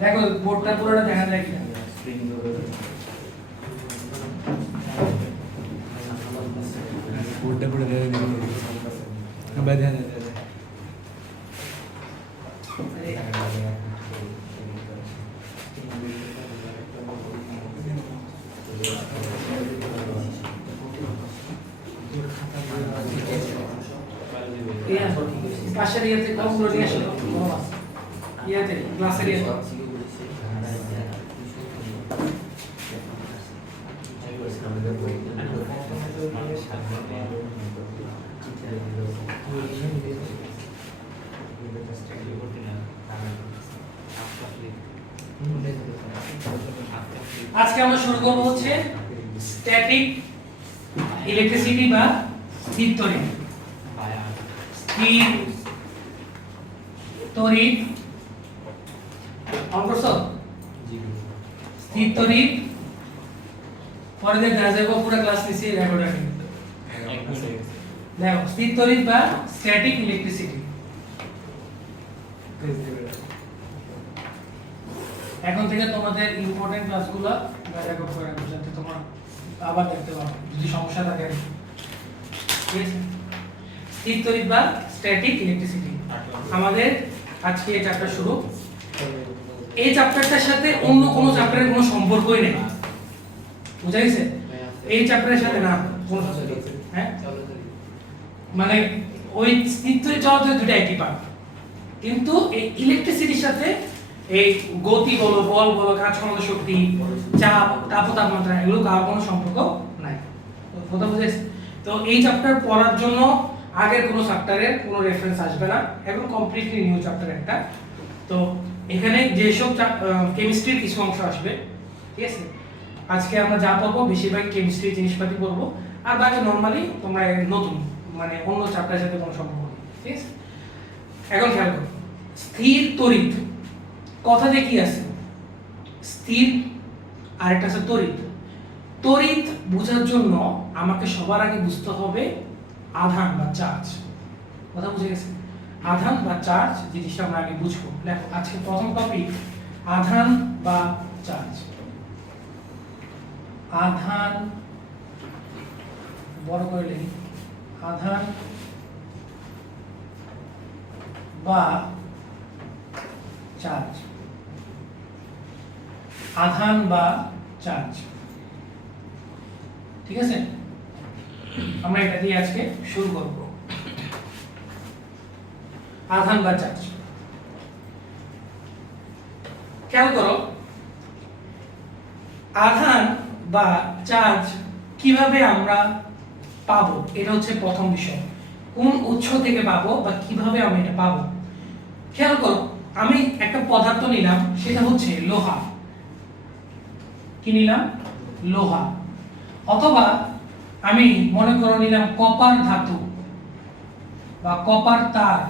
দেখো বোর্ডটা পুরোটা দেখা যায় কিনা বোর্ডটা পুরো দেখা যায় ভাই ধ্যান পাশের ইয়েতে কমগুলো নিয়ে আসলে ইয়েতে ক্লাসের ইয়েতে আজকে আমরা শুরু করব হচ্ছে স্ট্যাটিক ইলেকট্রিসিটি বা স্থির তড়িৎ। স্থির তড়িৎ অঙ্কস স্থির তড়িৎ পরে দেখা যাবে পুরো ক্লাস নিচে রেকর্ড রাখি। দেখো স্থির তড়িৎ বা স্ট্যাটিক ইলেকট্রিসিটি এখন থেকে তোমাদের ইম্পর্টেন্ট ক্লাসগুলো রেকর্ড করে রাখো যাতে তোমরা আবার দেখতে পারো যদি সমস্যা থাকে। ঠিক আছে, স্থির তড়িৎ বা স্ট্যাটিক ইলেকট্রিসিটি আমাদের আজকে এই চ্যাপ্টার শুরু। এই চ্যাপ্টারটার সাথে অন্য কোনো চ্যাপ্টারের কোনো সম্পর্কই নেই, বুঝা গেছে? এই চ্যাপ্টারের সাথে না কোনো হ্যাঁ মানে ওই স্থির তড়িৎ চলাচল দুটো একই পার্ট, কিন্তু এই ইলেকট্রিসিটির সাথে এই গতি বলো বল বলো কাজ ক্ষমতা শক্তি চাপ তাপ তাপমাত্রা এগুলো কার কোনো সম্পর্ক নাই। কথা বুঝেছ? তো এই চ্যাপ্টার পড়ার জন্য আগের কোনো চ্যাপ্টারের কোনো রেফারেন্স আসবে না, এখন কমপ্লিটলি নিউ চ্যাপ্টার একটা। তো এখানে যেসব কেমিস্ট্রির কিছু অংশ আসবে, ঠিক আছে, আজকে আমরা যা পড়বো বেশিরভাগ কেমিস্ট্রির জিনিসপাতি পড়বো, আর বাকি নরমালি তোমরা নতুন মানে অন্য চ্যাপ্টারের সাথে কোনো সম্পর্ক নেই। ঠিক আছে, এখন খেয়াল করো স্থির তড়িৎ কথাতে কি আছে? স্থির আর একটা আছে তড়িৎ। তড়িৎ বোঝার জন্য আমাকে সবার আগে বুঝতে হবে আধান বা চার্জ। কথা বুঝে গেছে? আধান বা চার্জ জিনিসটা আমরা আগে বুঝবো। দেখো আজকে প্রথম টপিক আধান বা চার্জ। আধান বড় করে লিখি, আধান বা চার্জ। আধান বা চার্জ, ঠিক আছে, আমরা এটা দিয়ে আজকে শুরু করব। আধান বা চার্জ খেয়াল করো, আধান বা চার্জ কিভাবে আমরা পাবো, এটা হচ্ছে প্রথম বিষয়। কোন উৎস থেকে পাবো বা কিভাবে আমি এটা পাবো? খেয়াল করো, আমি একটা পদার্থ নিলাম, সেটা হচ্ছে লোহা। কি নিলাম? লোহা। অথবা আমি মনে করো নিলাম কপার ধাতু বা কপার তার।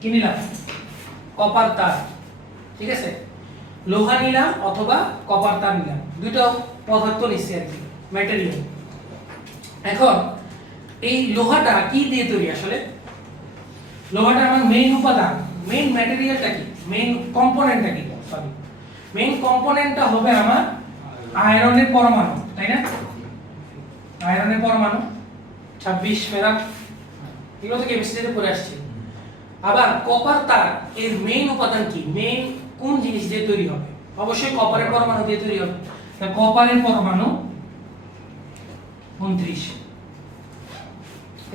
কি নিলাম? কপার তার। ঠিক আছে, লোহা নিলাম অথবা কপার তার নিলাম, দুটো পদার্থ নিচ্ছি আর কি, ম্যাটেরিয়াল। এখন এই লোহাটা কি দিয়ে তৈরি? আসলে লোহাটা আমার মেইন উপাদান, মেইন ম্যাটেরিয়ালটা কি, মেইন কম্পোনেন্টটা কি? সরি, মেইন কম্পোনেন্টটা হবে আমার আয়রনের পরমাণু, তাই না? আয়রনের পরমাণু 26 মেরা, এগুলো তো কেমিস্ট্রিতে পড়ে আসছে। আবার কপার তার এর মেইন উপাদান কি, মেইন কোন জিনিস দিয়ে তৈরি হবে? অবশ্যই কপারের পরমাণু দিয়ে তৈরি হবে। তা কপারের পরমাণু 29।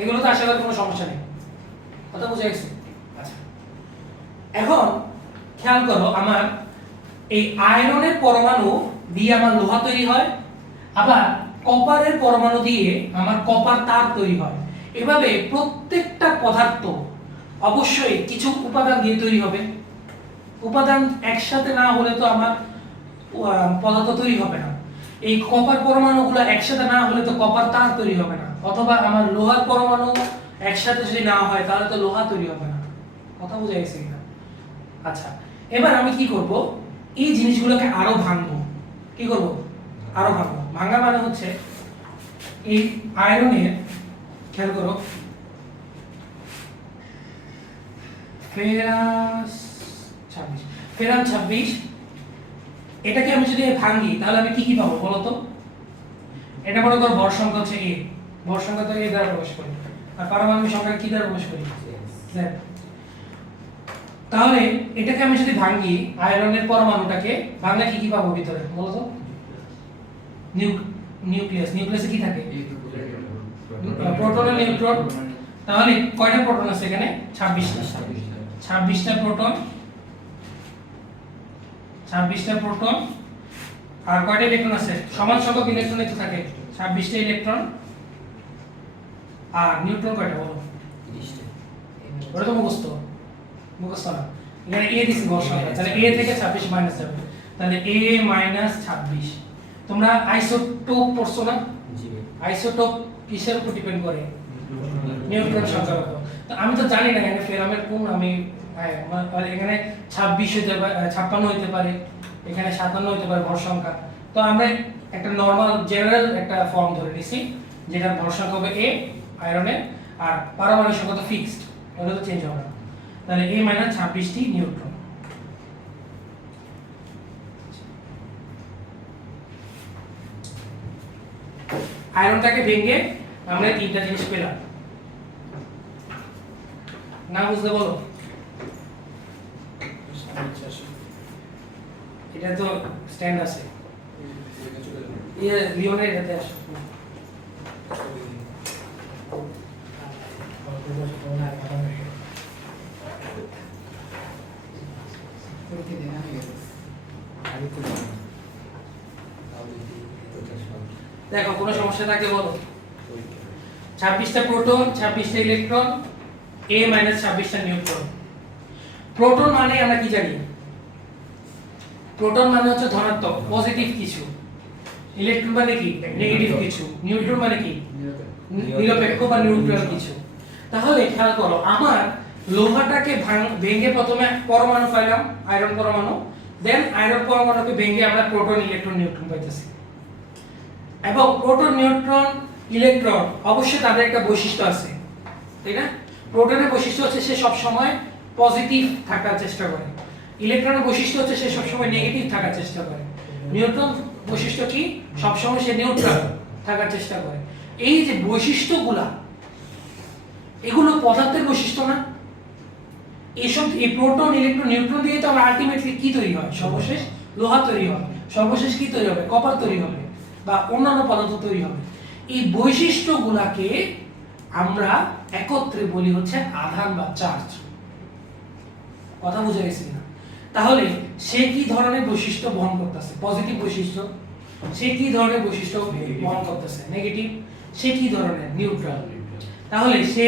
এগুলো তো আশা করি কোনো সমস্যা নেই, কথা বুঝে গেছে? আচ্ছা, এখন খেয়াল করো, আমার এই আয়রনের পরমাণু দিয়ে আমার লোহা তৈরি হয়, আবার কপারের পরমাণু দিয়ে আমার কপার তার তৈরি হয়। এভাবে প্রত্যেকটা পদার্থ অবশ্যই কিছু উপাদান দিয়ে তৈরি হবে। উপাদান একসাথে না হলে তো আমার পদার্থ তৈরি হবে না। এই কপার পরমাণুগুলো একসাথে না হলে তো কপার তার তৈরি হবে না, অথবা আমার লোহার পরমাণু একসাথে যদি না হয় তাহলে তো লোহা তৈরি হবে না। কথা বুঝে গেছে কিনা? আচ্ছা, এবার আমি কি করব, এই জিনিসগুলোকে আরো ভাঙবো। কি করব? আরো ভাঙবো। ভাঙা মানে হচ্ছে এই আয়রনের, খেয়াল করো, ফেরাস 26 পেলাম 26। এটাকে আমি যদি ভাঙি তাহলে আমি কি কি পাবো বলো তো? এটা মনে করো ভর সংখ্যা হচ্ছে a, ভর সংখ্যা তো a দ্বারা প্রকাশ করি, আর পারমাণবিক সংখ্যা কি দ্বারা প্রকাশ করি? z। তাহলে এটাকে আমি যদি ভাঙি, আয়রনের পরমাণুটাকে ভাঙলে কি কি পাবো ভিতরে বলো তো? নিউক্লিয়াস। নিউক্লিয়াসে কি থাকে? প্রোটন আর নিউট্রন। তাহলে কয়টা প্রোটন আছে এখানে? 26টা। 26টা প্রোটন, 26টা প্রোটন। আর কয়টা ইলেকট্রন আছে? সমান সংখ্যক ইলেকট্রনই তো থাকে, 26টা ইলেকট্রন। আর নিউট্রন কয়টা বলো? 30টা। ওটা তো মুখস্থ না, এখানে a দিছি ভর সংখ্যা, তাহলে a থেকে 26 মাইনাস যাবে, তাহলে a মাইনাস 26। তোমরা আইসোটোপ পড়ছো না? জি। আইসোটোপ কিসের উপর ডিপেন্ড করে? নিউট্রন সংখ্যার উপর। তো আমি তো জানি না এখানে ফেরামের কোন, আমি এখানে 26 হতে পারে, 56 হতে পারে, এখানে 57 হতে পারে ভর সংখ্যা। তো আমরা একটা নরমাল জেনারেল একটা ফর্ম ধরে নিছি, যেটা ভর সংখ্যা হবে a আয়রনের, আর পারমাণবিক সংখ্যা তো ফিক্সড, ওটা তো চেঞ্জ হবে না। তাহলে a মাইনাস 26টি নিউট্রন। আয়রনটাকে ভেঙে আমরা তিনটা জিনিস পেলাম, না বুঝতে বলো? এটা তো স্ট্যান্ড আছে, লিওনের এটাতে আসো। দেখো কোনো সমস্যা থাকলে বলো। 26টা প্রোটন, 26টা ইলেকট্রন, a মাইনাস 26টা নিউট্রন। প্রোটন মানে আমরা কি জানি? প্রোটন মানে হচ্ছে ধনাত্মক, পজিটিভ কিছু। ইলেকট্রন মানে কি? নেগেটিভ কিছু। নিউট্রন মানে কি? নিরপেক্ষ বা নিউট্রাল কিছু। তাহলে খেয়াল করো, আমার লোহাটাকে ভেঙে প্রথমে পরমাণু পাইলাম, আয়রন পরমাণু, দেন আয়রন পরমাণুকে ভেঙে আমরা প্রোটন, ইলেকট্রন, নিউট্রন পাইতেছি। এবং প্রোটন, নিউট্রন, ইলেকট্রন অবশ্যই তাদের একটা বৈশিষ্ট্য আছে, তাই না? প্রোটনের বৈশিষ্ট্য হচ্ছে সে সব সময় পজিটিভ থাকার চেষ্টা করে, ইলেকট্রনের বৈশিষ্ট্য হচ্ছে সে সব সময় নেগেটিভ থাকার চেষ্টা করে, নিউট্রন বৈশিষ্ট্য কি? সব সময় সে নিউট্রাল থাকার চেষ্টা করে। এই যে বৈশিষ্ট্যগুলা, এগুলো পদার্থের বৈশিষ্ট্য না? এইসব এই প্রোটন, ইলেকট্রন, নিউট্রন দিয়ে তো আমরা আলটিমেটলি কি তৈরি হয়? সর্বশেষ লোহা তৈরি হবে, সর্বশেষ কি তৈরি হবে? কপার তৈরি হবে বা অন্যান্য পদার্থ তৈরি হবে। এই বৈশিষ্ট্যগুলাকে আমরা একত্রে বলি হচ্ছে আধান বা চার্জ। কথা বুঝে গেছি না? তাহলে সে কি ধরনের বৈশিষ্ট্য বহন করতেছে? পজিটিভ বৈশিষ্ট্য। সে কি ধরনের বৈশিষ্ট্য বহন করতেছে? নেগেটিভ। সে কি ধরনের? নিউট্রাল। তাহলে সে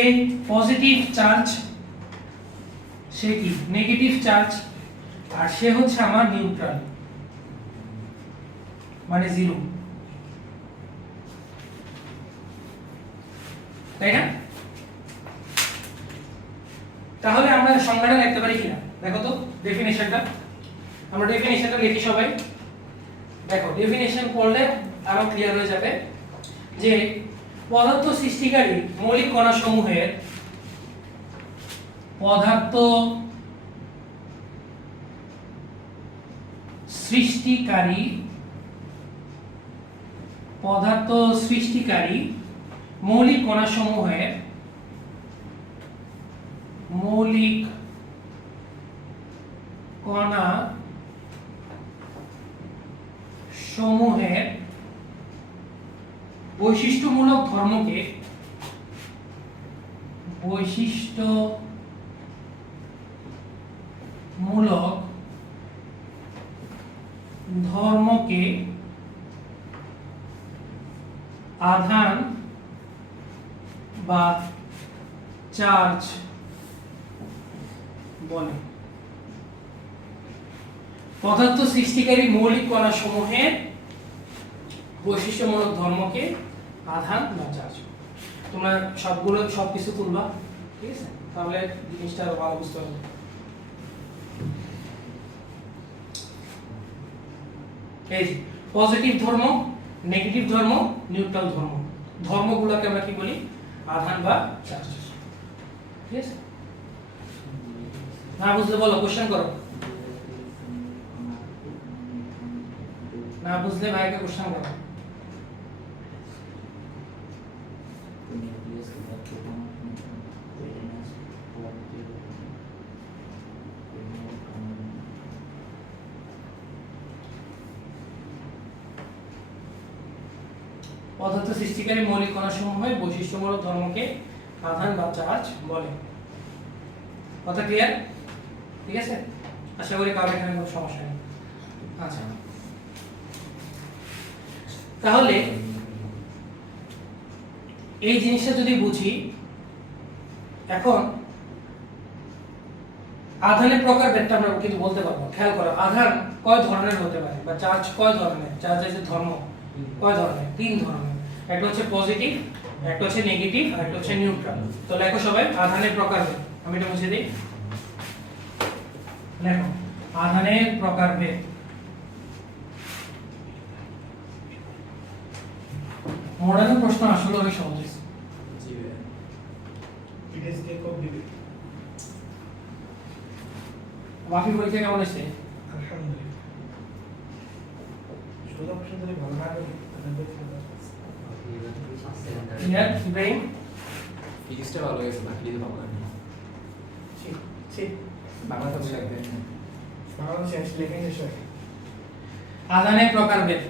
পজিটিভ চার্জ, সে কি নেগেটিভ চার্জ, আর সে হচ্ছে আমার নিউট্রাল মানে জিরো, তাই না? তাহলে আমরা সংজ্ঞাটা লিখতে পারি কিনা দেখো তো, ডেফিনিশনটা। আমরা ডেফিনিশনটা লিখি সবাই। দেখো ডেফিনিশন পড়লে আরো ক্লিয়ার হয়ে যাবে যে পদার্থ সৃষ্টিকারী মৌলিক কণা সমূহের, পদার্থ সৃষ্টিকারী মৌলিক কণা সমূহের বৈশিষ্ট্যমূলক ধর্মকে আধান বা চার্জ বলে। পদার্থ সৃষ্টিকারী মৌলিক কণা সমূহের বৈশিষ্ট্যমূলক ধর্মকে আধান বা চার্জ। তোমরা সবকিছু তুলবা, ঠিক আছে? তাহলে জিনিসটা আরো ভালো বুঝতে পারবে। এই পজিটিভ ধর্ম, নেগেটিভ ধর্ম, নিউট্রাল ধর্ম, ধর্মগুলোকে আমরা কি বলি? আধান বা চার্জ। ঠিক আছে? না বুঝলে বলো, কোশ্চেন করো। না বুঝলে ভাইকে কোশ্চেন করো। পদার্থ সৃষ্টিকারী মৌলিক কণাসমূহের বৈশিষ্ট্যমূলক ধর্মকে আধান বা চার্জ বলে। কথা ক্লিয়ার? ঠিক আছে, আশা করি কারো এখানে কোনো সমস্যা নেই। আচ্ছা, তাহলে এই জিনিসটা যদি বুঝি, এখন আধানের প্রকারভেদটা আমরা কিন্তু বলতে পারবো। খেয়াল করো, আধান কয় ধরনের হতে পারে বা চার্জ কয় ধরনের, চার্জের যে ধর্ম কয় ধরনের? 3 ধরনের। একটা হচ্ছে পজিটিভ, একটা হচ্ছে নেগেটিভ, আর একটা হচ্ছে নিউট্রাল। তো লেখো সবাই আধানের প্রকারভেদ। আমি এটা মুছে দিই। লেখো আধানের প্রকারভেদ। মডেলের প্রশ্ন আসলে অনেক সহজ। জি ভাই। পিটিএস কে কব দিবে? বাকি পরীক্ষা কেমন হয়েছে? আলহামদুলিল্লাহ। শুধু অপশন ধরে ভালো না করি তাহলে দেখতে পাবো। ক্লিয়ার ইব্রাহিম? ফিজিক্সটা ভালো গেছে, বাকি দিতে পারবো না। ঠিক ঠিক বাংলা তো লাগবে। বাংলাদেশে আসলে লেখা শেষ হয়। আধানের প্রকারভেদ।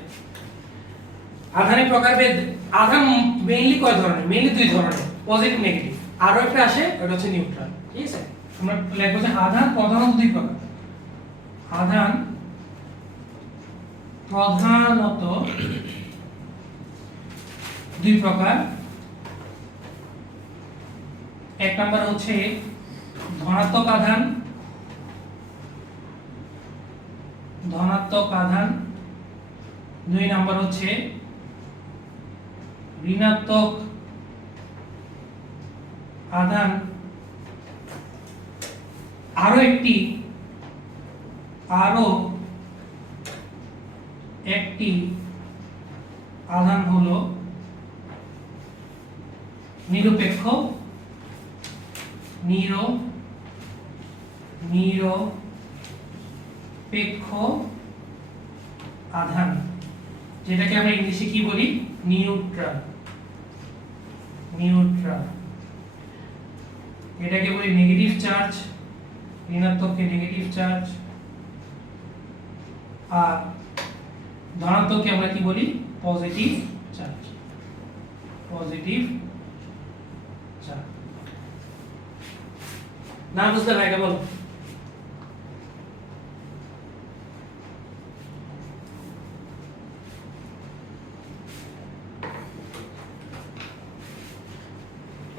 আধানের প্রকারভেদ, আধান মেইনলি কয় ধরনের? মেইনলি 2 ধরনের, পজিটিভ নেগেটিভ। আরো একটা আসে, ওটা হচ্ছে নিউট্রাল। ঠিক আছে, আমরা লিখবো যে আধান প্রধানত 2 প্রকার। আধান প্রধানত 2 প্রকার। এক নাম্বার হচ্ছে ধনাত্মক আধান, ধনাত্মক আধান। 2 নাম্বার হচ্ছে ঋণাত্মক আধান। আরো একটি আধান হলো নিরপেক্ষ নিরপেক্ষ আধান, যেটাকে আমরা ইংলিশে কি বলি? নিউট্রাল। নিউট্রাল এটাকে বলি নেগেটিভ চার্জ, ঋণাত্মককে নেগেটিভ চার্জ, আর ধনাত্মককে আমরা কি বলি? Positive charge. Positive charge. না বুঝলে ভাইকে বলো।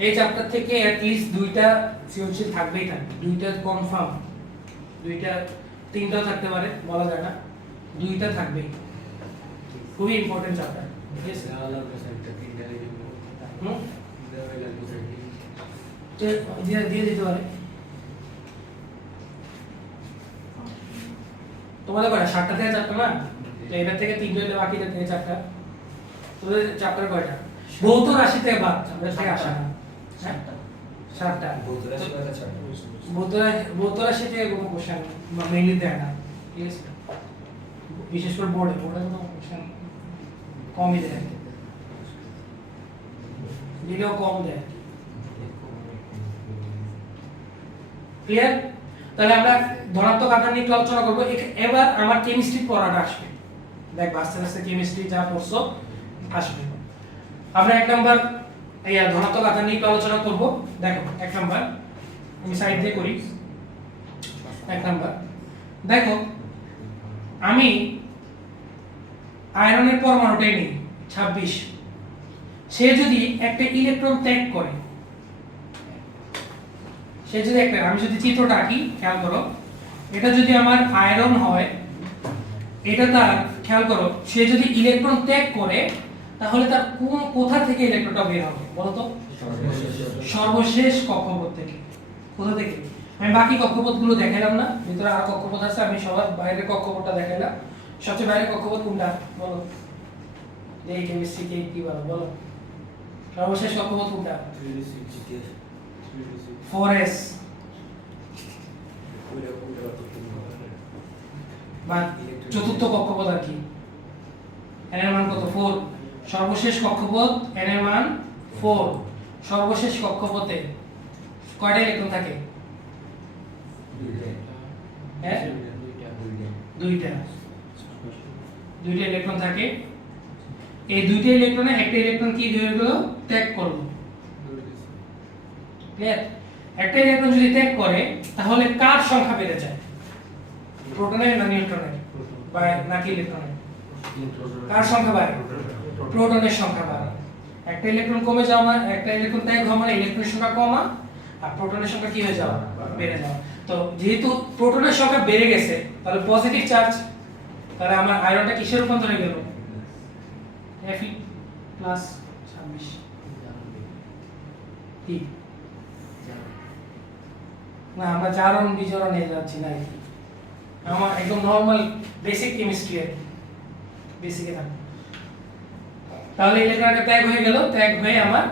এই চ্যাপ্টার থেকে অ্যাট লিস্ট 2টা সৃজনশীল থাকবেই থাকবে। 2টা কনফার্ম, 2টা 3টাও থাকতে পারে, বলা যায় না। 2টা থাকবেই, খুবই ইম্পর্টেন্ট চ্যাপ্টার। ঠিক আছে, দিয়ে দিতে পারে। তোমাদের কয়টা? 7টা থেকে 4টা না? তো এটা থেকে 3টা হলে বাকিটা থেকে 4টা। তোদের চ্যাপ্টার কয়টা? ভৌত রাশি থেকে বাদ, আমরা থেকে আসা না। 7টা। ভৌত রাশি থেকে কোনো কোশ্চেন মেইনলি দেয় না। ঠিক আছে, বিশেষ করে বোর্ডে তো কোশ্চেন কমই দেয়, দিলেও কম দেয়। ক্লিয়ার? তাহলে আমরা ধনাত্মক আধান নিয়ে আলোচনা করবো। এবার আমার কেমিস্ট্রি পড়াটা আসবে। দেখ আস্তে আস্তে কেমিস্ট্রি যা পড়ছো আসবে। আমরা 1 নাম্বার এই ধনাত্মক আধান নিয়ে আলোচনা করব। দেখো 1 নাম্বার আমি সাইড দিয়ে করি। 1 নাম্বার দেখো, আমি আয়রনের পরমাণুটাই নিই 26। সে যদি একটা ইলেকট্রন ত্যাগ করে, সে যদি একটা, আমি যদি চিত্রটা আঁকি, খেয়াল করো, এটা যদি আমার আয়রন হয়, এটা তার, খেয়াল করো, সে যদি ইলেকট্রন ত্যাগ করে তাহলে তার কোথা থেকে ইলেকট্রনটা বের হবে বলো তো? সর্বশেষ কক্ষপথ থেকে। কোথা থেকে? আমি বাকি কক্ষপথগুলো দেখাইলাম না, ভিতরে আর কক্ষপথ আছে, আমি সবার বাইরের কক্ষপথটা দেখাইলাম। সবচেয়ে বাইরের কক্ষপথ কোনটা বলো? এই কেমিস্ট্রি কে কি বলো? সর্বশেষ কক্ষপথ কোনটা? 4s। বা চতুর্থ কক্ষপথ আর কি? n এর মান কত 4 সর্বশেষ কক্ষপথ n এর মান 4 সর্বশেষ কক্ষপথে কয়টা ইলেকট্রন থাকে হ্যাঁ দুইটা ইলেকট্রন থাকে এই দুইটা ইলেকট্রনে একটা ইলেকট্রন কি হয়ে গেল ত্যাগ করলো ক্লিয়ার একটা ইলেকট্রন যদি ত্যাগ করে তাহলে কার সংখ্যা বেড়ে যায় প্রোটনের না নিউট্রনের বা নাকি ইলেকট্রনের কার সংখ্যা বাড়ে প্রোটনের সংখ্যা বাড়ে একটা ইলেকট্রন কমে যাওয়া মানে একটা ইলেকট্রন ত্যাগ হওয়া মানে ইলেকট্রনের সংখ্যা কমা আর প্রোটনের সংখ্যা কি হয়ে যাওয়া বেড়ে যাওয়া তো যেহেতু প্রোটনের সংখ্যা বেড়ে গেছে তাহলে পজিটিভ চার্জ তাহলে আমার আয়রনটা কিসের রূপান্তর হয়ে গেল Fe প্লাস 26 কি না আমরা জারণ বিজরণ নিয়ে যাচ্ছি না আমার একদম নরমাল বেসিক কেমিস্ট্রি আর বেসিকে থাকবে তাহলে ইলেকট্রনটা ত্যাগ হয়ে গেল ত্যাগ হয়ে আমার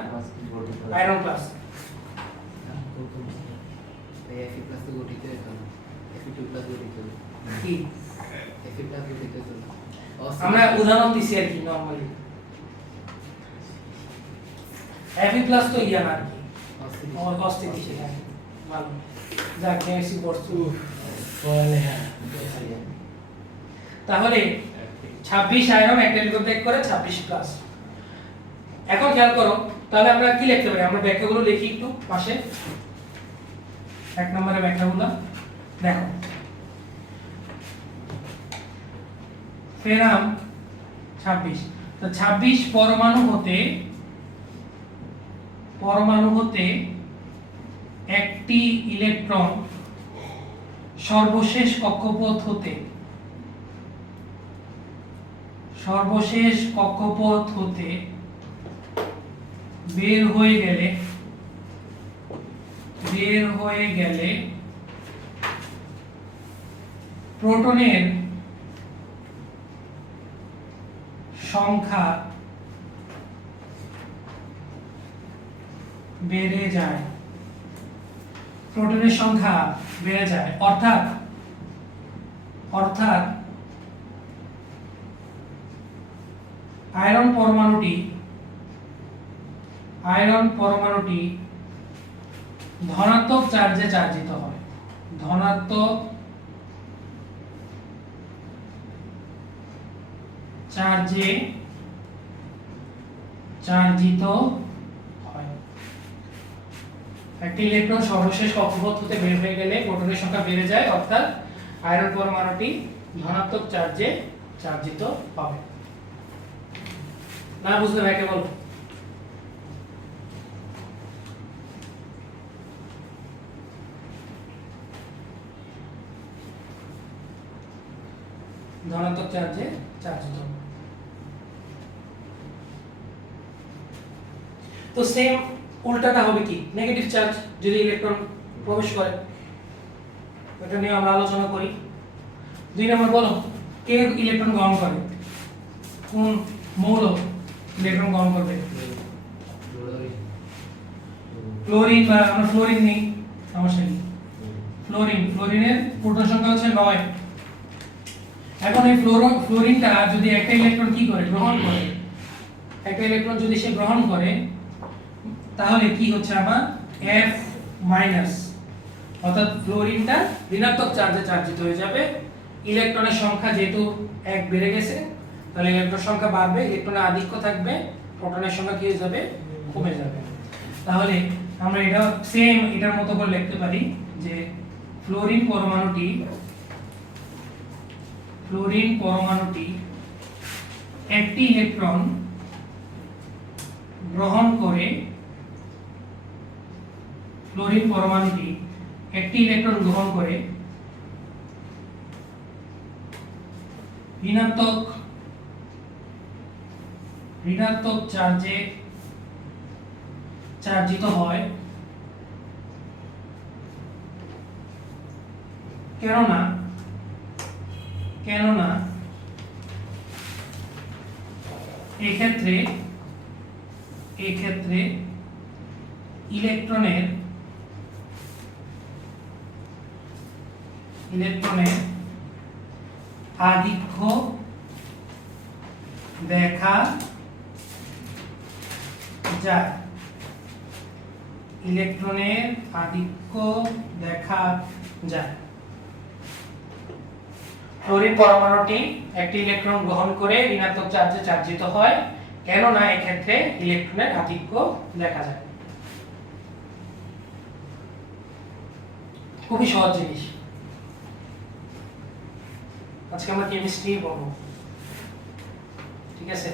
আয়রন প্লাস Fe plus তো গঠিত হতো Fe2 plus গঠিত হতো কি Fe plus গঠিত হতো আমরা উদাহরণ দিছি আর কি নরমালি Fe প্লাস তো ইয়া না কি অস্থিতিশীল ভালো যা কেমিস্ট্রি পড়ছো বলে হ্যাঁ তাহলে 26 আয়রন একটা ইলেকট্রন ত্যাগ করে 26 প্লাস এখন খেয়াল করো তাহলে আমরা কি লিখতে পারি আমরা ব্যাখ্যাগুলো লিখি একটু পাশে এক নম্বরে ব্যাখ্যাগুলো দেখো ফেরাম 26 তো 26 পরমাণু হতে একটি ইলেকট্রন সর্বশেষ কক্ষপথ হতে বের হয়ে গেলে প্রোটনের সংখ্যা বেড়ে যায় অর্থাৎ আয়রন পরমাণুটি ধনাত্মক চার্জে চার্জিত হয় একটি ইলেকট্রন সর্বশেষ কক্ষপথ হতে বের হয়ে গেলে প্রোটনের সংখ্যা বেড়ে যায় অর্থাৎ আয়রন পরমাণুটি ধনাত্মক চার্জে চার্জিত হবে না বুঝলে ভাইকে বলো ধনাত্মক চার্জে চার্জিত হবে তো সেম উল্টাটা হবে কি নেগেটিভ চার্জ যদি ইলেকট্রন প্রবেশ করে এটা নিয়ে আমরা আলোচনা করি 2 নম্বর বলো কে ইলেকট্রন গ্রহণ করে কোন মৌল ইলেকট্রন গ্রহণ করবে ক্লোরিন বা আমরা ফ্লোরিন নেই সমস্যা নেই ফ্লোরিনের প্রোটন সংখ্যা হচ্ছে 9 এখন এই ফ্লোরিনটা যদি একটা ইলেকট্রন কি করে গ্রহণ করে একটা ইলেকট্রন যদি সে গ্রহণ করে তাহলে কি হচ্ছে আমার F মাইনাস অর্থাৎ ফ্লোরিনটা ঋণাত্মক চার্জে চার্জিত হয়ে যাবে ইলেকট্রনের সংখ্যা যেহেতু 1 বেড়ে গেছে তাহলে ইলেকট্রন সংখ্যা বাড়বে ইলেকট্রনের আধিক্য থাকবে প্রোটনের সংখ্যা কি হয়ে যাবে কমে যাবে তাহলে আমরা এটা সেম এটার মতো করে লিখতে পারি যে ফ্লোরিন পরমাণুটি একটি ইলেকট্রন গ্রহণ করে ঋণাত্মক চার্জে চার্জিত হয় কেননা এই ক্ষেত্রে ইলেকট্রনের আধিক্য দেখা যায়, ইলেকট্রনের আধিক্য দেখা যায়। ফ্লোরিন পরমাণুটি একটি ইলেকট্রন গ্রহণ করে ঋণাত্মক চার্জে চার্জিত হয়, কেননা এক্ষেত্রে ইলেকট্রনের আধিক্য দেখা যায়। খুবই সহজ জিনিস। আজকে আমরা কেমিস্ট্রি পড়বো, ঠিক আছে?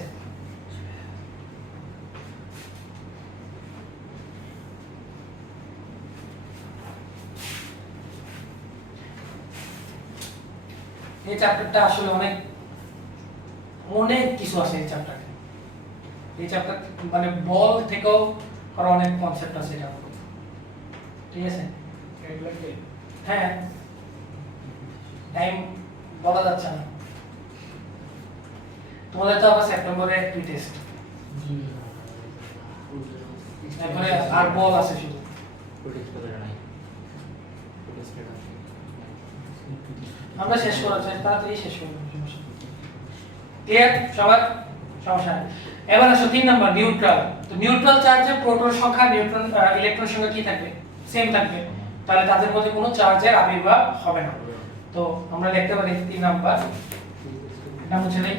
এই চ্যাপ্টারটা আসলে অনেক অনেক কিছু আছে এই চ্যাপ্টারে। এই চ্যাপ্টার মানে বল থেকেও আরো অনেক কনসেপ্ট আছে এটা, ঠিক আছে? গাইড লাগবে। হ্যাঁ, টাইম বলা যাচ্ছে না। তোমাদের তো আবার সেপ্টেম্বরে প্রি টেস্ট, তারপরে আর বল আছে শুধু। আমরা শেষ করার চাই, তাড়াতাড়ি শেষ করব। ক্লিয়ার সবার? সমস্যা নেই। এবার আসো 3 নাম্বার, নিউট্রাল। তো নিউট্রাল চার্জে প্রোটন সংখ্যা নিউট্রন ইলেকট্রন সংখ্যা কি থাকবে? সেম থাকবে। তাহলে তাদের মধ্যে কোনো চার্জের আবির্ভাব হবে না। তো আমরা লিখতে পারি 3 নাম্বার, এটা মুছে দেই।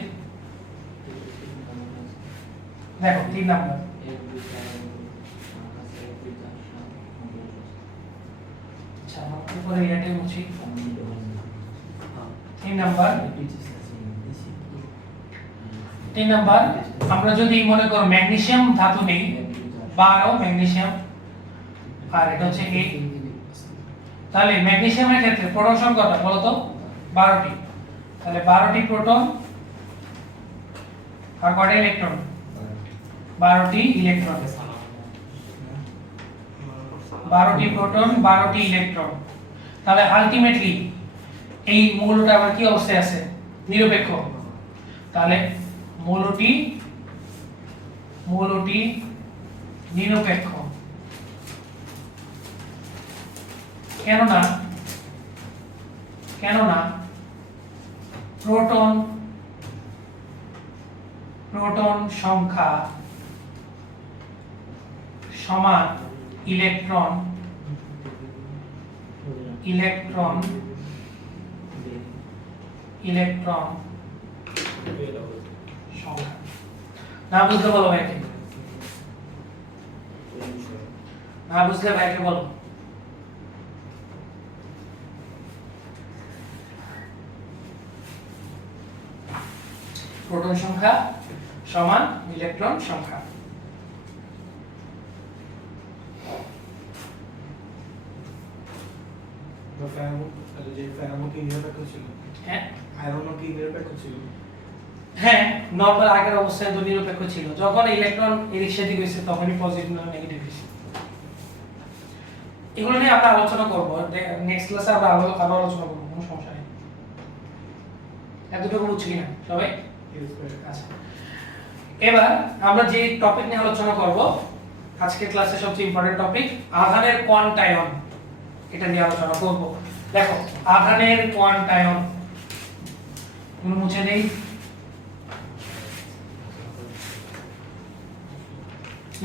দেখো 3 নাম্বার, আচ্ছা আমরা উপরে এটাই মুছি। 3 নাম্বার, 3 নাম্বার, আমরা যদি মনে করো ম্যাগনেসিয়াম ধাতু নেই, 12 ম্যাগনেসিয়াম, আর এটা হচ্ছে 8, তাহলে ম্যাগনেসিয়ামের ক্ষেত্রে প্রোটন সংখ্যাটা বলো তো? 12টি। তাহলে 12টি প্রোটন আর কয়টা ইলেকট্রন? 12টি ইলেকট্রন। 12টি প্রোটন 12টি ইলেকট্রন। তাহলে আলটিমেটলি এই মৌলটা আবার কি অবস্থায় আছে? নিরপেক্ষ। তাহলে মৌলটি নিরপেক্ষ, কেননা প্রোটন সংখ্যা সমান ইলেকট্রন সংখ্যা। না বুঝলে বলো ভাইকে, না বুঝলে ভাইকে বলো। প্রোটন সংখ্যা সমান ইলেকট্রন সংখ্যা। তো ফেরামো কি নিরপেক্ষ ছিল? হ্যাঁ আয়রনও কি নিরপেক্ষ ছিল? হ্যাঁ, নরমাল আগের অবস্থায় তো নিরপেক্ষ ছিল। যখন ইলেকট্রন এদিক সেদিক হয়েছে তখনই পজিটিভ না নেগেটিভ হয়েছে। এগুলো নিয়ে আমরা আলোচনা করব নেক্সট ক্লাসে, আমরা আরো আলোচনা করব, কোনো সমস্যা নেই। এতটুকু বুঝছি কিনা সবাই? আচ্ছা, এবার আমরা যে টপিক নিয়ে আলোচনা করব আজকে ক্লাসে সবচেয়ে ইম্পর্টেন্ট টপিক, আধানের কোয়ান্টায়ন। এটা নিয়ে আলোচনা করব। দেখো আধানের কোয়ান্টায়ন, এগুলো মুছে দেই।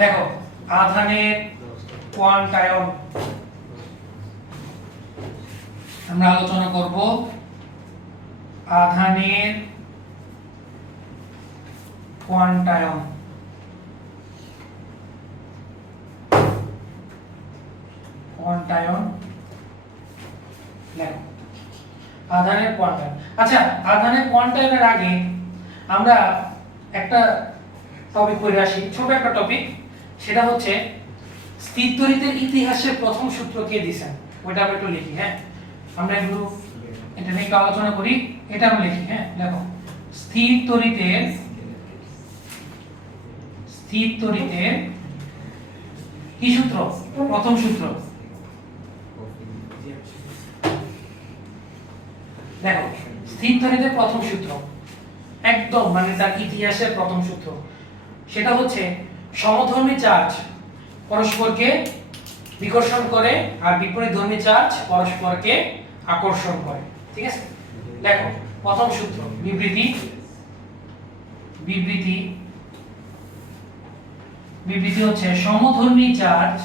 দেখো আধানের কোয়ান্টায়ন আমরা আলোচনা করব। আধানের কোয়ান্টায়ন, দেখো আধানের কোয়ান্টায়ন। আচ্ছা, আধানের কোয়ান্টায়নের আগে আমরা একটা টপিক পড়ে আসি, ছোট একটা টপিক। সেটা হচ্ছে স্থির তড়িতের ইতিহাসের প্রথম সূত্র কে দিয়েছেন, ওইটা আমরা একটু লিখি। হ্যাঁ, আমরা একটু এটা নিয়ে একটু আলোচনা করি, এটা আমরা লিখি। হ্যাঁ, দেখো স্থির তড়িতের কি সূত্র? প্রথম সূত্র। দেখো স্থির তড়িতের প্রথম সূত্র একদম মানে তার ইতিহাসের প্রথম সূত্র, সেটা হচ্ছে সমধর্মী চার্জ পরস্পরকে বিকর্ষণ করে আর বিপরীতধর্মী চার্জ পরস্পরকে আকর্ষণ করে। ঠিক আছে, দেখো প্রথম সূত্র বিবৃতি বিবৃতি বিবৃতি হচ্ছে সমধর্মী চার্জ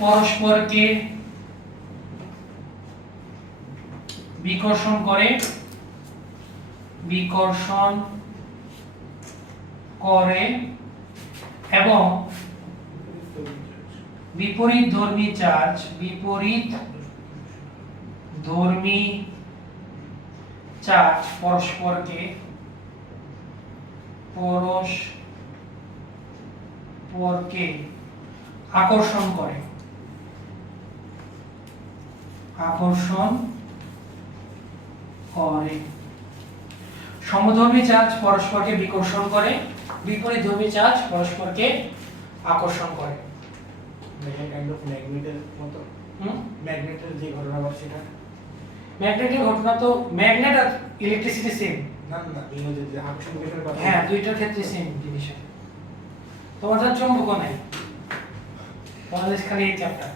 পরস্পরকে বিকর্ষণ করে এবং বিপরীতধর্মী চার্জ পরস্পরকে আকর্ষণ করে সমধর্মী চার্জ পরস্পরকে বিকর্ষণ করে, বিপরীতধর্মী চার্জ পরস্পরকে আকর্ষণ করে। দেখেন কাইন্ড অফ ম্যাগনেটের মতো। ম্যাগনেটের যে ঘটনা ঘটে সেটা ম্যাগনেটের ঘটনা তো ম্যাগনেট আর ইলেকট্রিসিটি সেম। না না এই যে আকর্ষণ বিকর্ষণের কথা। হ্যাঁ, দুইটার ক্ষেত্রে সেম জিনিস। তোমাদের চৌম্বক নাই, তোমাদের খালি এই চ্যাপ্টার,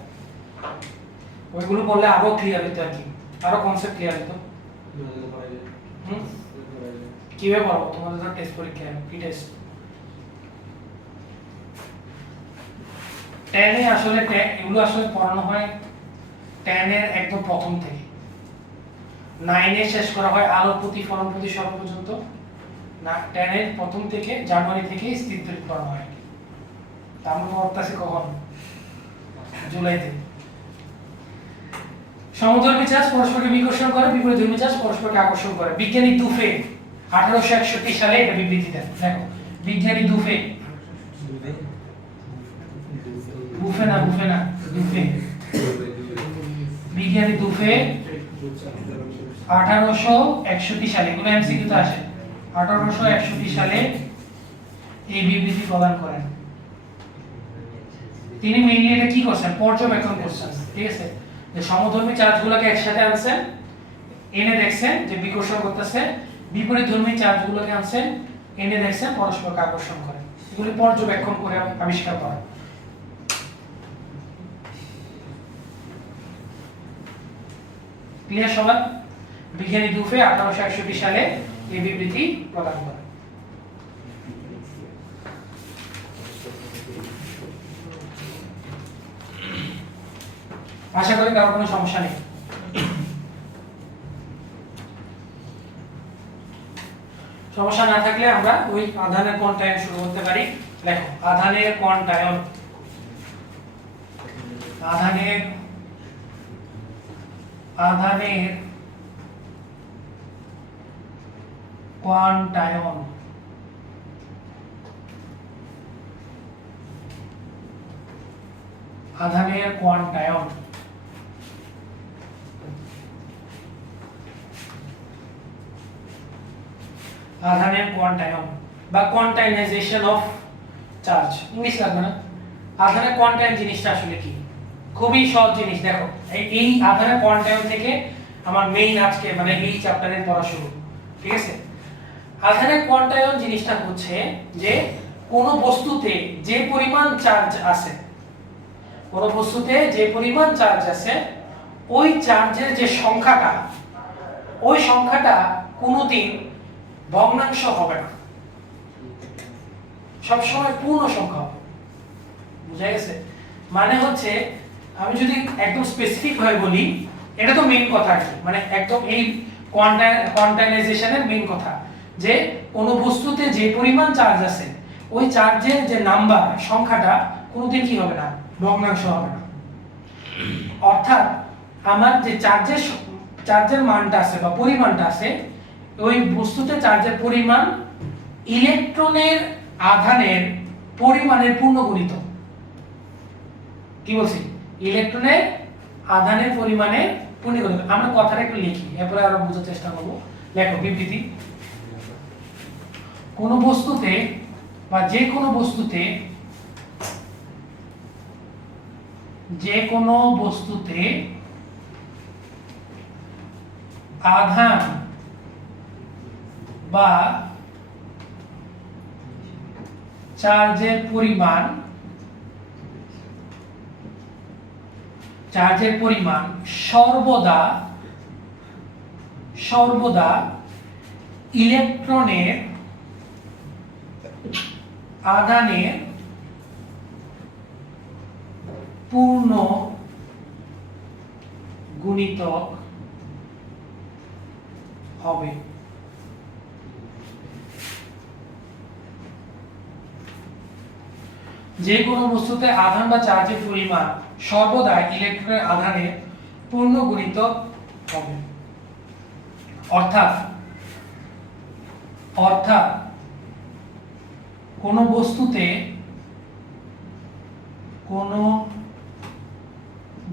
ওইগুলো পড়লে আরো ক্লিয়ার হতো আর কি, আরো কনসেপ্ট ক্লিয়ার হতো। কিভাবে পড়াবো? তোমাদের তো টেস্ট পরীক্ষা, প্রি টেস্ট। 10 এ আসলে এগুলো আসলে পড়ানো হয় 10 এর একদম প্রথম থেকে। 9 এ শেষ করা হয় আলোর প্রতিফলন প্রতিসরণ পর্যন্ত। না, 10 এর প্রথম থেকে জানুয়ারি থেকে স্থির তড়িৎ পড়ানো হয়। আমরা পড়তেছি কখন? জুলাইতে। সমধর্মী চার্জ পরস্পরকে বিকর্ষণ করে, বিপরীতধর্মী চার্জ পরস্পরকে আকর্ষণ করে। বিজ্ঞানী দুফে 1861 সালে এটা বিবৃতি দেন। দেখো, বিজ্ঞানী দুফে বিজ্ঞানী দুফে 1861 সালে, এগুলো এমসিকিউতে আসে, 1861 সালে এই বিবৃতি প্রদান করেন। তিনি মেইনলি এটা কি করছেন? পর্যবেক্ষণ করছেন, ঠিক আছে? যে সমধর্মী চার্জগুলোকে একসাথে আনছেন, এনে দেখছেন যে বিকর্ষণ করতেছে, বিপরীতধর্মী চার্জগুলোকে আনছেন, এনে দেখছেন পরস্পরকে আকর্ষণ করে। এগুলি পর্যবেক্ষণ করে আবিষ্কার করা। ক্লিয়ার সবাই? বিজ্ঞানী দুফে 1861 সালে এই বিবৃতি প্রদান করেন। আশা করি কারো কোনো সমস্যা নেই। সমস্যা না থাকলে আমরা ওই আধানের কোয়ান্টায়ন শুরু করতে পারি। দেখো, আধানের কোয়ান্টায়ন আধানের কোয়ান্টায়ন বা কোয়ান্টাইনাইজেশন অফ চার্জ, ইংলিশ লাগবে না। আধানের কোয়ান্টায়ন জিনিসটা আসলে কি? খুবই সহজ জিনিস। দেখো, এই আধানের কোয়ান্টায়ন থেকে আমার মেইন আজকে মানে এই চ্যাপ্টারের পড়া শুরু, ঠিক আছে? আধানের কোয়ান্টায়ন জিনিসটা হচ্ছে যে কোন বস্তুতে যে পরিমাণ চার্জ আছে, ওই চার্জের যে সংখ্যাটা, ওই সংখ্যাটা কোনোদিন ভগ্নাংশ হবে না, সবসময় পূর্ণ সংখ্যা হবে। বুঝা গেছে? মানে হচ্ছে, আমি যদি একদম স্পেসিফিক ভাবে বলি, এটা তো মেইন কথা আর কি, মানে একদম এই কোয়ান্টাইনাইজেশনের মেইন কথা, যে কোন বস্তুতে যে পরিমাণ চার্জ আছে, ওই চার্জের যে নাম্বার, সংখ্যাটা কোনোদিন কি হবে না? ভগ্নাংশ হবে না। অর্থাৎ আমার যে চার্জের মানটা আছে বা পরিমাণটা আছে, ওই বস্তুতে চার্জের পরিমাণ ইলেকট্রনের আধানের পরিমাণের পূর্ণগুণিত। কি বলছি? ইলেকট্রনের আধানের পরিমাণের পূর্ণগুণিত। আমরা কথাটা একটু লিখি, এরপরে আরো বোঝার চেষ্টা করব। লেখো, বিবৃতি: কোন বস্তুতে বা যে কোনো বস্তুতে আধান বা চার্জের পরিমাণ সর্বদা সর্বদা ইলেকট্রনের আধানের পূর্ণ গুণিতক হবে। যে কোনো বস্তুতে আধান বা চার্জের পরিমাণ সর্বদা ইলেকট্রনের আধানের পূর্ণ গুণিতক হবে। অর্থাৎ কোন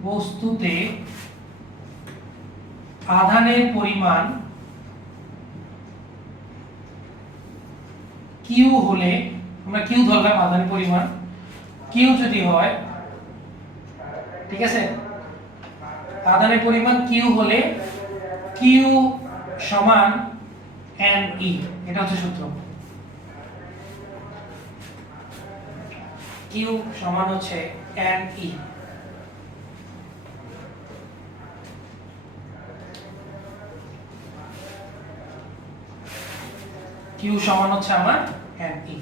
বস্তুতে আধানের পরিমাণ কিউ হলে, আমরা কিউ ধরলাম আধানের পরিমাণ, কিউ যদি হয়, ঠিক আছে, আধানের পরিমাণ কিউ হলে কিউ সমান এন ই, এটা হচ্ছে সূত্র। কিউ সমান হচ্ছে এন ই। কিউ সমান হচ্ছে আমার এন ই।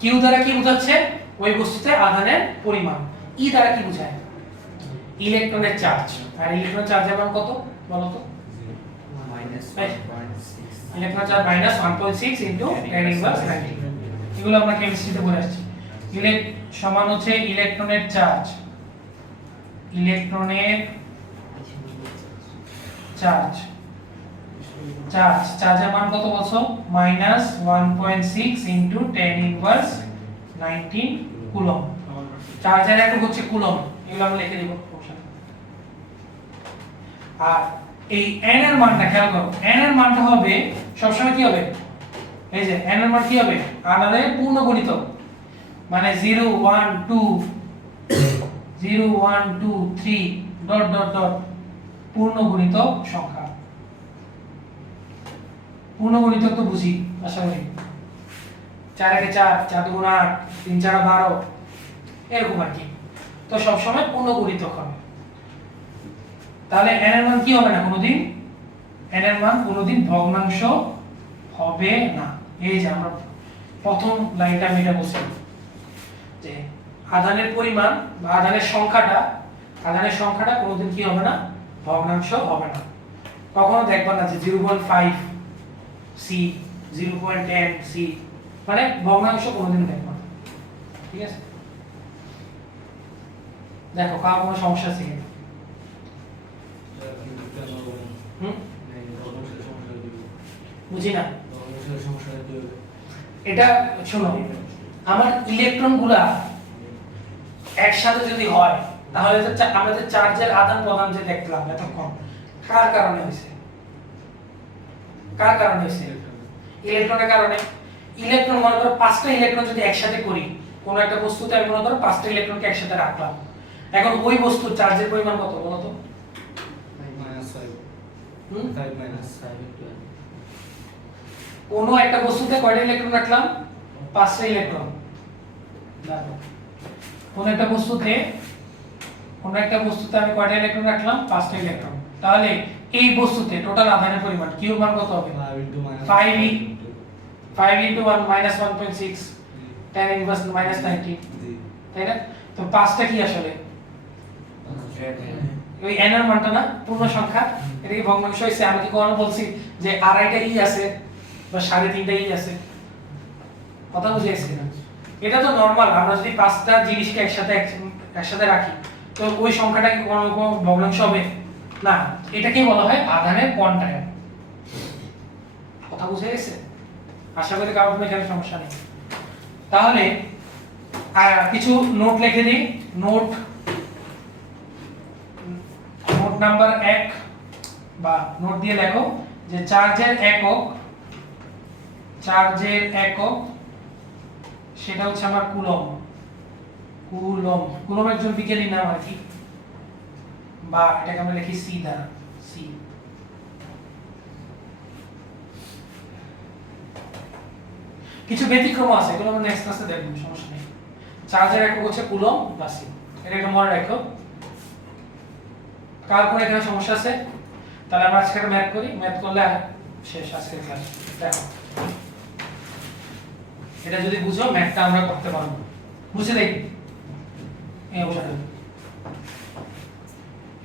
কিউ দ্বারা কি বোঝাচ্ছে? ওই বস্তুতে আধানের পরিমাণ। ই দ্বারা কি বোঝায়? ইলেকট্রনের চার্জ। আর ইলেকট্রনের চার্জের মান কত বলো তো? Electron charge -1.6 into 10 inverse 90। এগুলো আমরা কেমিস্ট্রিতে পড়ে আসছি। সমান হচ্ছে ইলেকট্রনের চার্জ, চার্জের মান কত বলছো? -1.6 ইনটু 10 ইনভার্স 19 কুলম্ব। চার্জের একক হচ্ছে কুলম্ব, এগুলো আমরা লিখে দিব। আর এই n এর মানটা খেয়াল করো, n এর মানটা হবে সবসময় কি হবে? এই যে n এর মান কি হবে? আধানের পূর্ণ গুণিতক, মানে 0 1 2 3 ডট ডট ডট পূর্ণ গুণিতক সংখ্যা। পূর্ণ গুণিতক তো বুঝি আশা করি, 4 একে 4, 4 দুগুণ 8, 3 4 12, এরকম আর কি। তো সবসময় পূর্ণ গুণিতক হবে। তাহলে n এর মান কি হবে না কোনোদিন? n এর মান কোনোদিন ভগ্নাংশ হবে না। এই যে আমরা প্রথম লাইনটা আমি এটা বলছি যে আধানের পরিমাণ বা আধানের সংখ্যাটা কোনোদিন কি হবে না? ভগ্নাংশ হবে না। কখনো দেখবা না যে 0.5 সি, 0.10 সি, মানে ভগ্নাংশ কোনোদিন দেখবা না। ঠিক আছে, দেখো কার কোনো সমস্যা আছে কিনা? বুঝি না এটা। শোনো, আমার ইলেকট্রন গুলা একসাথে যদি হয় তাহলে তো আমাদের চার্জের আদান প্রদান যে দেখলাম এতক্ষণ, কার কারণে হয়েছে? ইলেকট্রনের কারণে। ইলেকট্রন মনে করো 5টা ইলেকট্রন যদি একসাথে করি, কোন একটা বস্তুতে আমি মনে করো 5টা ইলেকট্রনকে একসাথে রাখলাম, এখন ওই বস্তুর চার্জের পরিমাণ কত বলো তো? কোন একটা বস্তুতে কয়টা ইলেকট্রন রাখলাম? 5টা ইলেকট্রন। কোন একটা বস্তুতে আমি কয়টা ইলেকট্রন রাখলাম? 5টা ইলেকট্রন। তাহলে এই বস্তুতে টোটাল আধানের পরিমাণ কিউ মান কত হবে? 5 into 1 -1.6 tan inverse -90, তাই না? তো 5টা কি আসলে ওই n এর মানটা না পূর্ণ সংখ্যা, এটা কি ভগ্নাংশ হইছে? আমি কি কখনো বলছি যে আড়াইটা ই আছে বা 3.5টা ই আছে? কথা বুঝেছি না? এটা তো নরমাল। আমরা যদি 5টা জিনিসকে একসাথে রাখি তো ওই সংখ্যাটা কি কোনো ভগ্নাংশ হবে না? এটাকেই বলা হয় আধানের কোয়ান্টাম। কথা বুঝে গেছে? আশা করি কারোর কোনো এখানে সমস্যা নেই। তাহলে কিছু নোট লিখে দিই। নোট নাম্বার 1 বা নোট দিয়ে লেখো যে চার্জের একক সেটা হচ্ছে আমার কুলম্ব। কুলম্ব একজন বিজ্ঞানীর নাম আর কি, বা এটাকে আমরা লিখি সি দ্বারা। সি কিছু ব্যতিক্রম আছে, এগুলো আমরা নেক্সট ক্লাসে দেখব, সমস্যা নেই। চার্জের একক হচ্ছে কুলম্ব বা সি, এটা একটা মনে রাখো। কার কোনো এখানে সমস্যা আছে? তাহলে আমরা আজকে ম্যাথ করি, ম্যাথ করলে শেষ আজকের ক্লাস। দেখো এটা যদি বুঝো ম্যাথটা আমরা করতে পারবো। বুঝে দেখি এই অংশটা,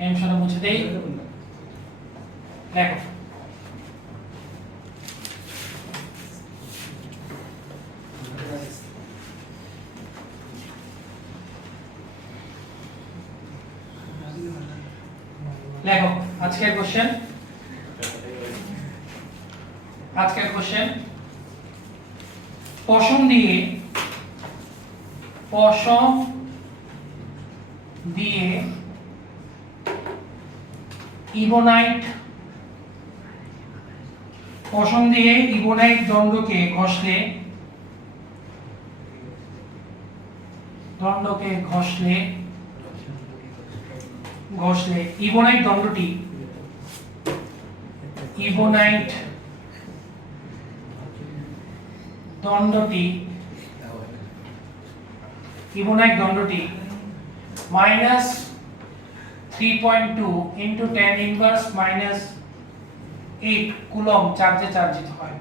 এই অংশটা বুঝে দেই। দেখো লেখো আজকের কোশ্চেন, আজকের কোশ্চেন পশম দিয়ে ebonite দণ্ডকে ঘষলে ebonite দণ্ডটি minus 3.2 into 10 inverse minus 8 coulomb চার্জে চার্জিত হয়।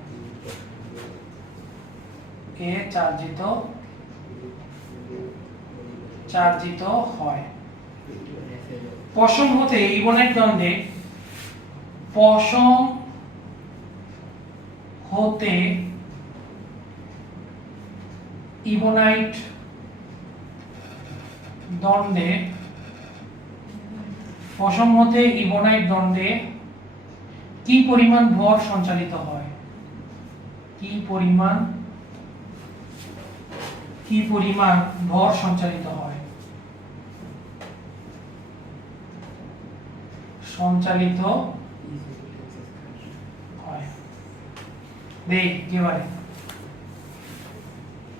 চার্জিত হয়। পশম হতে ইবোনাইট দণ্ডে কি পরিমাণ ভর সঞ্চালিত হয়? কি পরিমাণ ভর সঞ্চালিত হয়? দেখ এবারে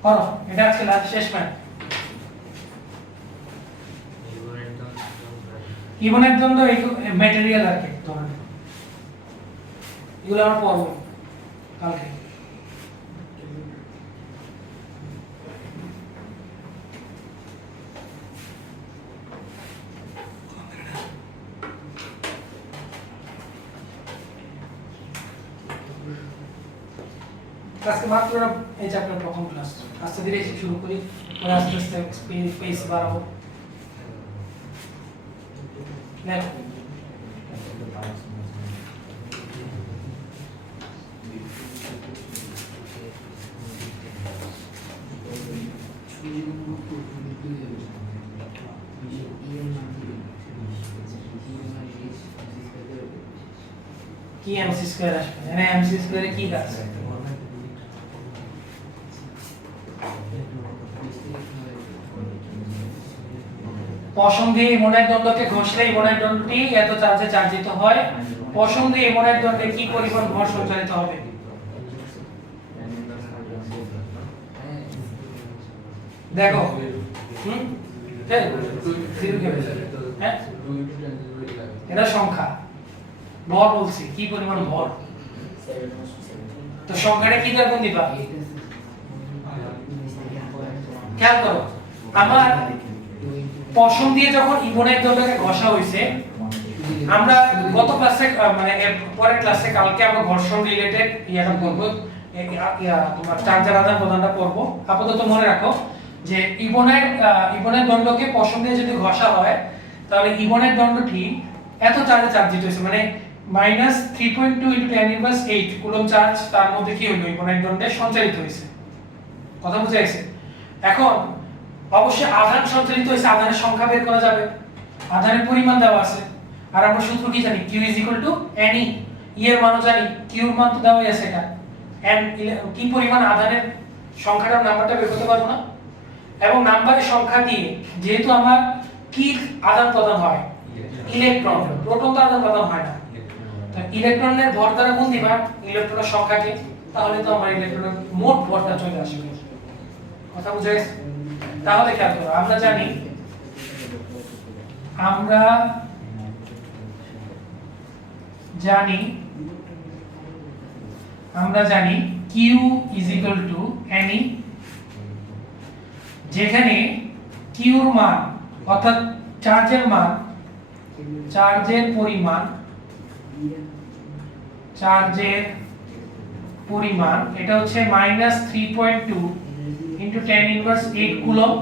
করো, এটা আজকে লাস্ট শেষ ম্যাথ। ইবোনাইট দ্বন্দ্ব ম্যাটেরিয়াল আর কি ধরনের, এগুলো আমরা পড়বো কালকে। আজকে মাত্র এই চ্যাপ্টার প্রথম ক্লাস, আস্তে ধীরে শুরু করি, পরে আস্তে আস্তে পেস বাড়াবো। দেখো কি mc স্কয়ার আসবে, এখানে mc স্কয়ারে কি কাজ? পশম দিয়ে ইবোনাইট দণ্ডকে ঘষলে ইবোনাইট দণ্ডটি এত চার্জে চার্জিত হয়। পশম দিয়ে ইবোনাইট দণ্ডে কি পরিমাণ ভর সঞ্চালিত হবে? দেখো এটা সংখ্যা, ভর বলছি, কি পরিমাণ ভর, তো সংখ্যাটা কি দ্বারা গুণ দিবা? খেয়াল করো, আমার পশম দিয়ে যখন ইবোনাইট দণ্ডকে ঘষা হইছে, আমরা গত ক্লাসে মানে পরের ক্লাসে কালকে আমরা ঘর্ষণ রিলেটেড ইয়াটা করব, তোমার চার্জের আদান প্রদানটা করব। আপাতত মনে রাখো যে ইবোনাইট দণ্ডকে পশম দিয়ে যদি ঘষা হয় তাহলে ইবোনাইট দণ্ডটি এত চার্জে চার্জিত হইছে, মানে -3.2 * 10 ইনভার্স 8 কুলম্ব চার্জ তার মধ্যে কি হলো ইবোনাইট দণ্ডে সঞ্চারিত হইছে। কথা বুঝা গেছে? এখন অবশ্যই আধান সঞ্চালিত হইছে, আধানের সংখ্যা বের করা যাবে, আধানের পরিমাণ দেওয়া আছে, আর আমরা সূত্র কি জানি? Q = ne, E এর মানও জানি, Q এর মান তো দেওয়াই আছে, এটা n কি পরিমাণ আধানের সংখ্যাটার নাম্বারটা বের করতে পারবো না? এবং নাম্বারের সংখ্যা দিয়ে যেহেতু আমার কি আদান প্রদান হয়? ইলেকট্রন, প্রোটন তো আদান প্রদান হয় না, তো ইলেকট্রনের ভর দ্বারা গুণ দিবা ইলেকট্রনের সংখ্যাকে, তাহলে তো আমার ইলেকট্রনের মোট ভরটা চলে আসবে। কথা বুঝা গেছে? তাহলে খেয়াল করো, আমরা জানি Q = ne, যেখানে Q এর মান অর্থাৎ চার্জের পরিমাণ চার্জের পরিমাণ এটা হচ্ছে -3.2 ইনটু 10 ইনভার্স 8 কুলম্ব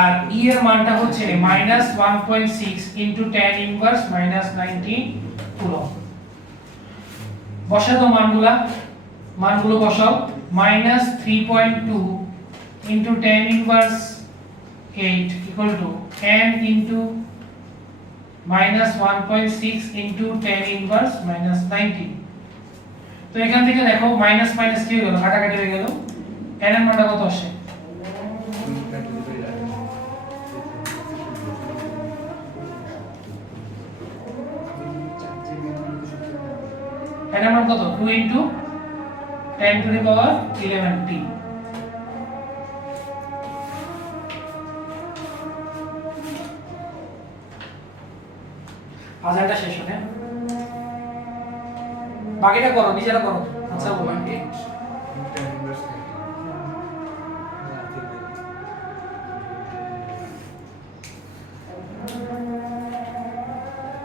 আর ই এর মানটা হচ্ছে -1.6 ইনটু 10 ইনভার্স -19 কুলম্ব। বসাও তো মানগুলো বসাও। -3.2 into 10 inverse 8 equal to n into -1.6 into 10 inverse -19। তো এখান থেকে দেখো মাইনাস মাইনাস কি হয়ে গেল, কাটাকাটি হয়ে গেল। n এর মানটা কত আসে? n এর মান কত? 2 into 10 to the power 11 t। আজানটা শেষ হলে বাকিটা করো, নিজেরা করো। আচ্ছা বলো।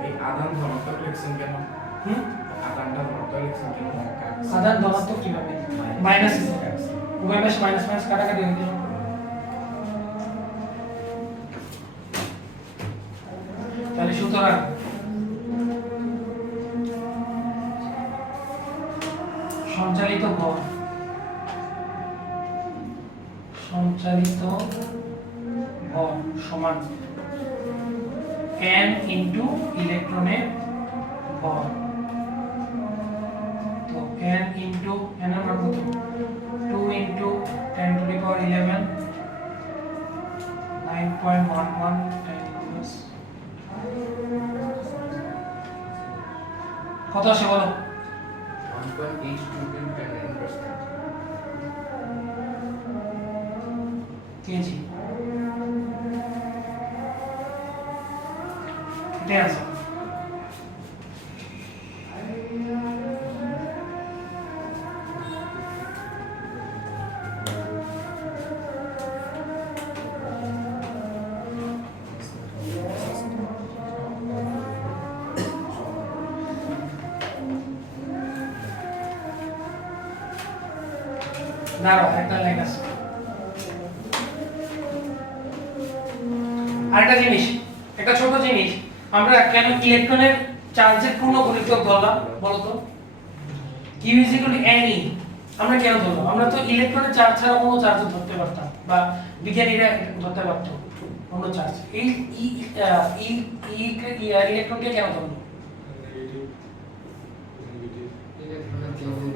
এই আদান ধনাত্মক লিখছেন কেন? আদানটা ধনাত্মক লিখছেন কেন? আদান ধনাত্মক কিভাবে? মাইনাস উভয় পাশে মাইনাস মাইনাস কাটাকাটি হয়ে গেল। তাহলে সুতরাং সঞ্চালিত ভর সমান n ইনটু ইলেকট্রনের ভর। তো n ইনটু n এর মান কত? 2 into 10 to the power 11 9.11 10 inverse কত আসে বলো? 1.82 10 inverse কেজি। এটাই আছে। দাঁড়াও, একটা লাইন আছে। আরেকটা জিনিস, একটা ছোট জিনিস, আমরা কেন ইলেকট্রনের চার্জের পূর্ণ গুণিতক ধরলাম বলো তো? Q ne আমরা কেন ধরলাম? আমরা তো ইলেকট্রনের চার্জ ছাড়া কোনো চার্জ ধরতে পারতাম, বা বিজ্ঞানীরা ধরতে পারতো কোনো চার্জ। এই ইলেকট্রনকে কেন ধরলো?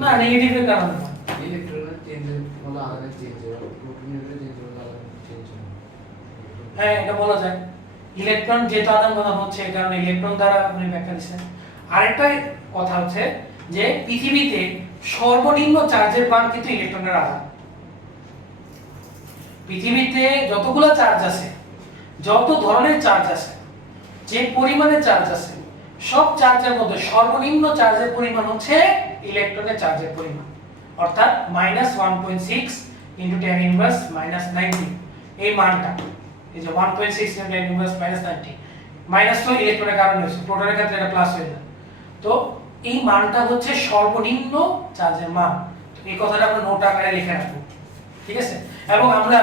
না, নেগেটিভের কারণে না। ইলেকট্রনের চেঞ্জ হলো আলাদা চেঞ্জ হয়, প্রোটনের চেঞ্জ হলো আলাদা চেঞ্জ হয়। হ্যাঁ, এটা বলা যায়। ইলেকট্রন যেহেতু আদান প্রদান হচ্ছে, এই কারণে ইলেকট্রন দ্বারা উনি ব্যাখ্যা দিচ্ছেন। আরেকটা কথা হচ্ছে যে পৃথিবীতে সর্বনিম্ন চার্জের মান কিন্তু ইলেকট্রনের আধান। পৃথিবীতে যতগুলো চার্জ আছে, যত ধরনের চার্জ আছে, যে পরিমাণে চার্জ আছে, সব চার্জের মধ্যে সর্বনিম্ন চার্জের পরিমাণ হচ্ছে ইলেকট্রনের চার্জের পরিমাণ, অর্থাৎ -1.6 × 10 ইনভার্স -19। এই মানটা, এই যে 1.6 × 10 ইনভার্স -19, মাইনাস তো ইলেকট্রনের কারণে হচ্ছে, প্রোটনের ক্ষেত্রে এটা প্লাস হয়ে যায়। তো এই মানটা হচ্ছে সর্বনিম্ন চার্জের মান। এই কথাটা আমরা নোট আকারে লিখে রাখবো, ঠিক আছে? এবং আমরা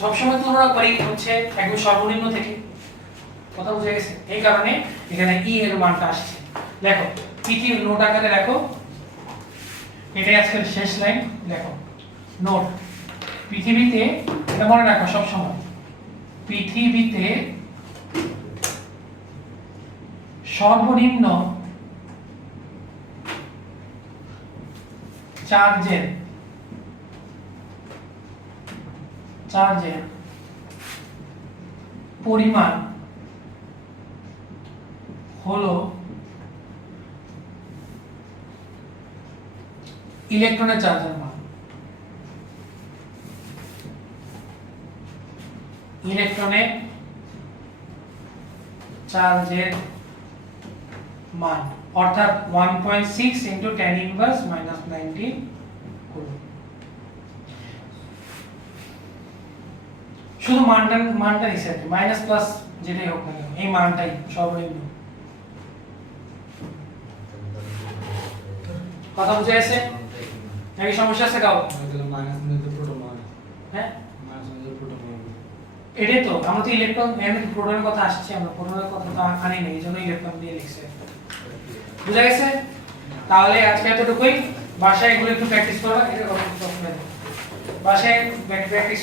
সবসময় তুলনা করি হচ্ছে একদম সর্বনিম্ন থেকে। কথা বুঝে গেছে? এই কারণে এখানে ই এর মানটা আসছে। দেখো, পৃথিবীর নোট আকারে দেখো, এটাই আজকের শেষ লাইন। দেখো নোট, পৃথিবীতে, এটা মনে রাখো সব সময়, পৃথিবীতে সর্বনিম্ন চার্জের পরিমাণ হলো ইলেকট্রনের চার্জের মান। ইলেকট্রনের চার্জের মান অর্থাৎ 1.6 × 10 ইনভার্স -19 কুলম্ব। শুধু মানটা হিসাবে মাইনাস প্লাস যেটাই হোক না কেন, এই মানটাই সর্বনিম্ন। কথা বুঝে গেছে নাকি সমস্যা আছে কাউ তাহলে মাইনাস নিতে প্রোটন হয় হ্যাঁ মাইনাস নিতে প্রোটন হবে এটাই তো আমরা তো ইলেকট্রন এন্ড প্রোটনের কথা আসছে আমরা প্রোটনের কথা তো আনি নাই এইজন্য ইলেকট্রন দিয়ে লিখছে বুঝা গেছে তাহলে আজকে এতটুকুই বাসায় এগুলো একটু প্র্যাকটিস করো এটা কথা বাসায় প্র্যাকটিস